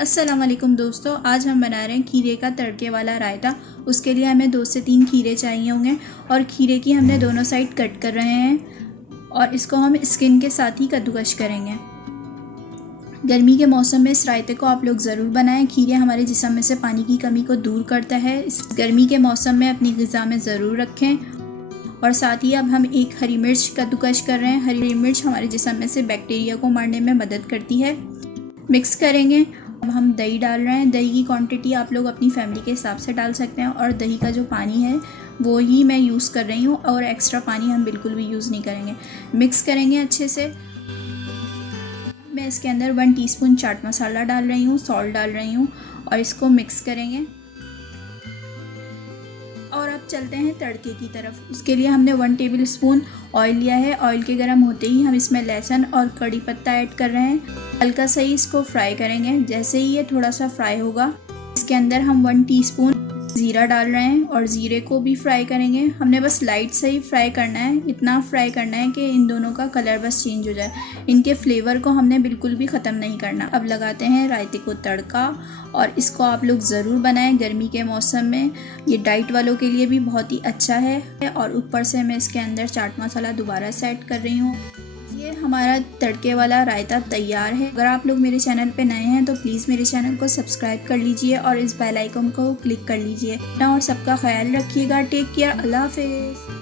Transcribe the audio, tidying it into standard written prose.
अस्सलाम वालेकुम दोस्तों, आज हम बना रहे हैं खीरे का तड़के वाला रायता। उसके लिए हमें 2 से 3 खीरे चाहिए होंगे और खीरे की हमने दोनों साइड कट कर रहे हैं और इसको हम स्किन के साथ ही कद्दूकश करेंगे। गर्मी के मौसम में इस रायते को आप लोग ज़रूर बनाएं। खीरे हमारे जिस्म में से पानी की कमी को दूर करता है। इस गर्मी के मौसम में अपनी ग़िज़ा में ज़रूर रखें। और साथ ही अब हम एक हरी मिर्च कद्दूकश कर रहे हैं। हरी मिर्च हमारे जिस्म में से बैक्टीरिया को मारने में मदद करती है। मिक्स करेंगे। अब हम दही डाल रहे हैं। दही की क्वांटिटी आप लोग अपनी फैमिली के हिसाब से डाल सकते हैं और दही का जो पानी है वो ही मैं यूज़ कर रही हूँ और एक्स्ट्रा पानी हम बिल्कुल भी यूज़ नहीं करेंगे। मिक्स करेंगे अच्छे से। मैं इसके अंदर 1 टीस्पून चाट मसाला डाल रही हूँ, सॉल्ट डाल रही हूँ और इसको मिक्स करेंगे। और अब चलते हैं तड़के की तरफ। उसके लिए हमने 1 टेबल स्पून ऑयल लिया है। ऑयल के गर्म होते ही हम इसमें लहसुन और कड़ी पत्ता ऐड कर रहे हैं। हल्का सा ही इसको फ्राई करेंगे। जैसे ही ये थोड़ा सा फ्राई होगा इसके अंदर हम 1 टीस्पून ज़ीरा डाल रहे हैं और ज़ीरे को भी फ्राई करेंगे। हमने बस लाइट से ही फ्राई करना है, इतना फ्राई करना है कि इन दोनों का कलर बस चेंज हो जाए। इनके फ्लेवर को हमने बिल्कुल भी ख़त्म नहीं करना। अब लगाते हैं रायते को तड़का और इसको आप लोग ज़रूर बनाएं गर्मी के मौसम में। ये डाइट वालों के लिए भी बहुत ही अच्छा है। और ऊपर से मैं इसके अंदर चाट मसाला दोबारा से ऐड कर रही हूँ। ये हमारा तड़के वाला रायता तैयार है। अगर आप लोग मेरे चैनल पे नए हैं तो प्लीज़ मेरे चैनल को सब्सक्राइब कर लीजिए और इस बेल आइकन को क्लिक कर लीजिए और सबका ख्याल रखिएगा। टेक केयर, अल्लाह हाफिज़।